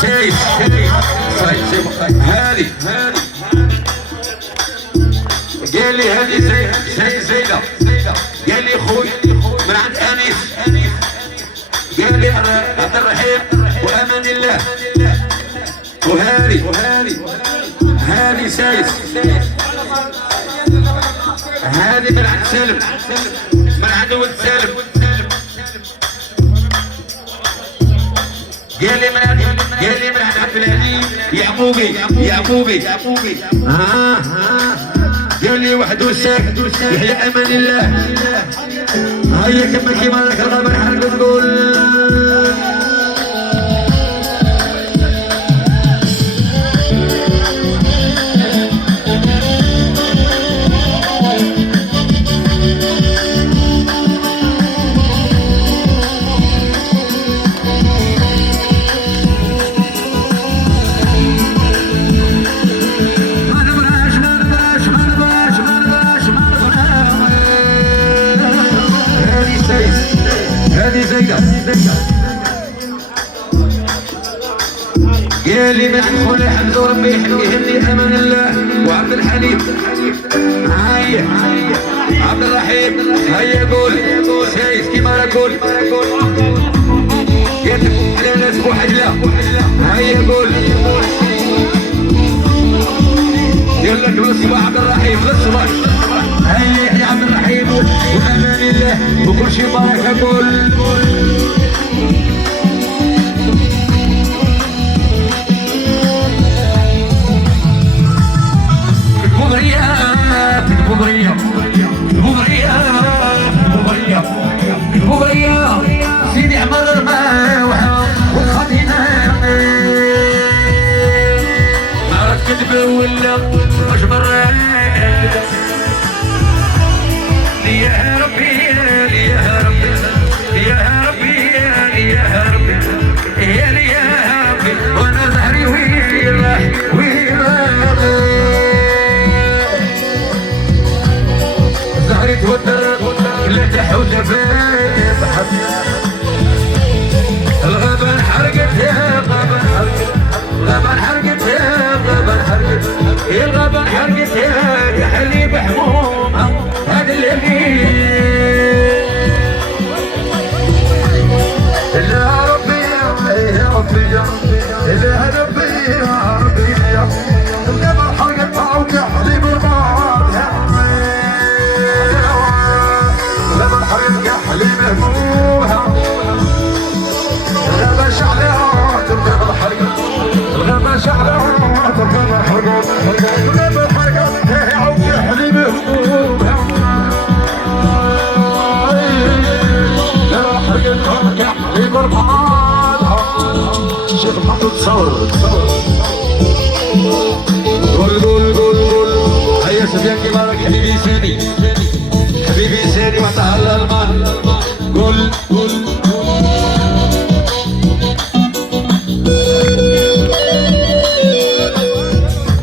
سايس هادي قال لي هذه زينة قال لي خوي من عند انيس قال لي عبد الرحيم وامان الله وهادي سايس هادي من عند سالم من عند ولد سالم قال لي من عند عبد الهادي يعقوبي قال لي وحده ساكت يحيى امان الله هيا كما لك الغابه حرق تقول قال لي من خويا حمزه وربي يهمني امان الله وعبد الحليم هيا عبد الرحيم هيا قول سايس كيما نقول يدك على ناس بوحدله هيا قول يلا بالصباح عبد الرحيم بالصباح هيا يا عبد الرحيم وامان الله وكل شيء بارك قول سيدي عمر ما وخدينا ما عرفت كذبه ولا مجبر يا ربي يا ربي يا ربي يا ربي يا ربي وانا ظهري ويراح ظهري توتر لا تحوت في بحر الغابة انحرقت يا الغابة انحرقت يا الغابة انحرقت يا حلي بحمومها هذا الليل يا ربي يا ربي يا ربي يا ربي يا ربي الغابة انحرقت يا حلي بالماء الغابة انحرقت يا حلي بحمومها الغابة شعلات الغابة حرقت الغابة شعلات الغابة حرقت الغابة حرقت يا عود يا حليب همومها الغابة حرقت يا حليب رفعاتها شيخ محمود تصور قول هيا سفيان كبارك حبيبي سيدي وتعالى المال قول